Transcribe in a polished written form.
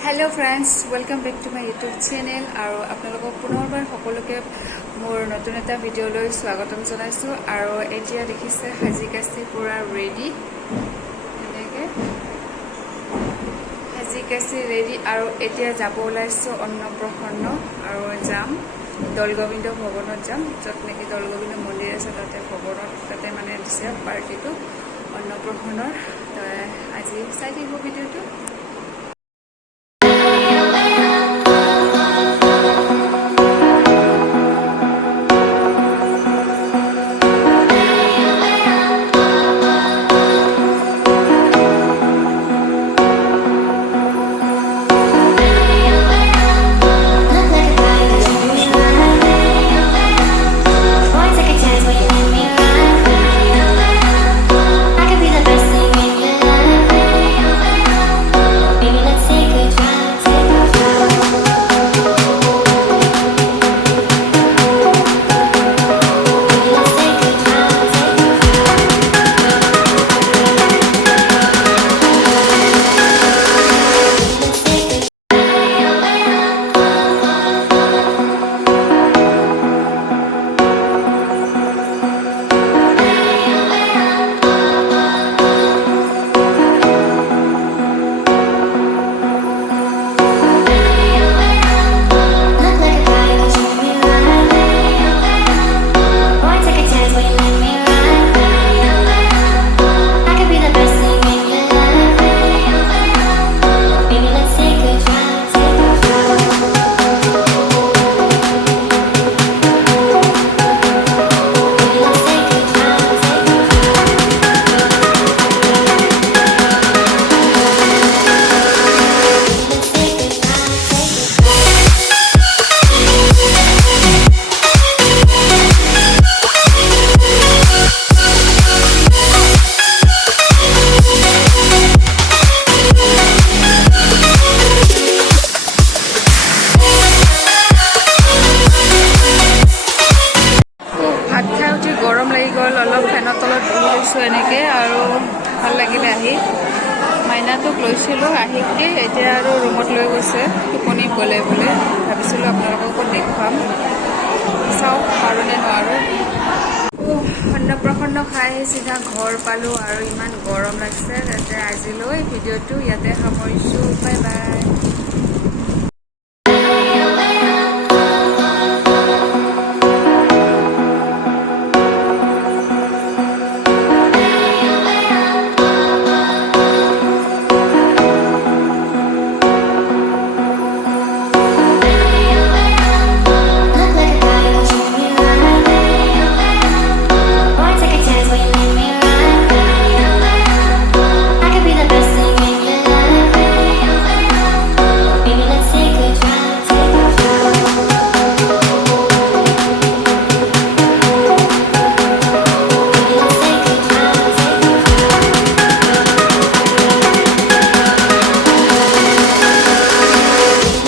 hello friends welcome back to my YouTube channel और आपलोगों पुनर्बार सकलोके मोर नतुन एटा भिडिओলৈ स्वागतम जनाइছো और एटिया देखिसे हाजी कासी पूरा रेडी এনেকে हाजी कासी रेडी और एटिया যাব ওলাইছো अन्नप्रसन्न और जाम दलगोविंद भवনত जाम जत नेকি दलगोविंद मन्दिर আছে তাতে ভৱনত তাতে মানে দিছে পাৰ্টিটো अन्नप्रसन्নৰ আজি চাই দিব ভিডিওটো এনেকে আৰু ভাল লাগিলে আহি মাইনাটোক লৈছিলো আহিকে এতিয়া আৰু ৰুমত লৈ গৈছে টোপনি গলে বলে ভাবিছিলো আপোনালোকক দেখুৱাম চাও পাৰোনে নোৱাৰো अन्नप्रसन्न খাই সিধা ঘৰ পালো আৰু ইমান গৰম লাগছে তাতে আজিলৈ ভিডিওটো ইয়াতে সামৰিছো বাই